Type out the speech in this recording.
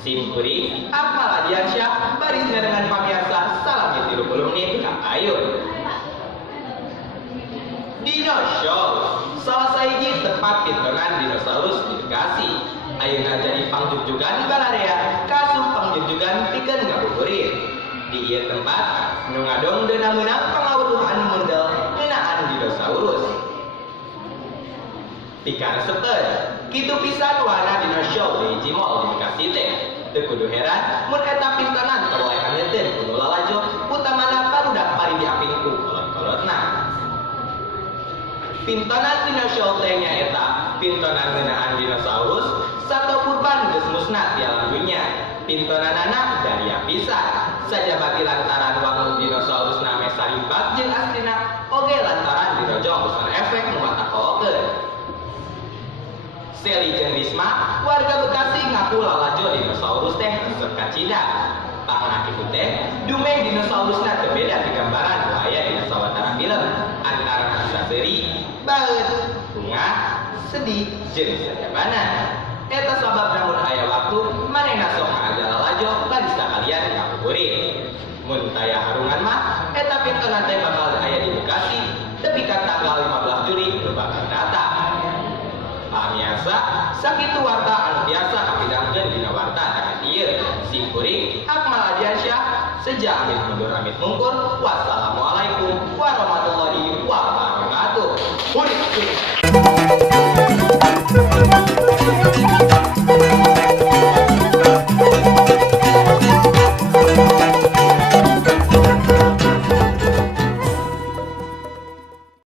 Simpuri Akmal Adiansyah barisnya dengan pamiasa salam 30 menit ka ayun. Dinosaurus salah saiji tempat pintonan dinosaurus di Bekasi. Ayeuna jadi pangjugjugan balarea kasup pangjugjugan pikeun ngabuburit. Di ieu tempat nu ngadong deuna meunang pangawruhan mundel ngeunaan dinosaurus. Pikaresepkeun kitu pisan warna dinosaurus di Cimol di Bekasi teh. Teu kudu heran mun eta pintonan teu wae angeuteun kudu lalajo utamana barudak pari diaping ku kolot-kolotna. Pintonan dinosaurus teh nyaeta pintonan ngeunaan dinosaurus sato kurban geus musnah ti alam dunya. Pintonanana dari pisan sajabati lantaran wangun dinosaurus name saribak jeung aslina oge lantaran dirojong usaha efek nu matakokeun. Seli jeung Risma, warga Bekasi ngaku lalajo dinosaurus teh resep ka Cina. Pangna kitu teh, dumeh dinosaurusna teu beda ti gambaran nu aya dina sawatara film. Antara asa seuri, baeut, bungah, sedih, jeung sajabana. Eta sabab namun aya waktu manehna sok ngaaja lalajo bari sakalian ngabuburit. Mun taya harungan mah, eta pintonan teh bakal aya di Bekasi tepi ka tanggal 15 Juli nu bakal datang. Pamiasa sakitu warta anu biasa kapidangkeun dina warta dengan ieu. Simpuri Akmal Adiansyah sejak amit mundur amit mungkur. Wassalamualaikum warahmatullahi wabarakatuh.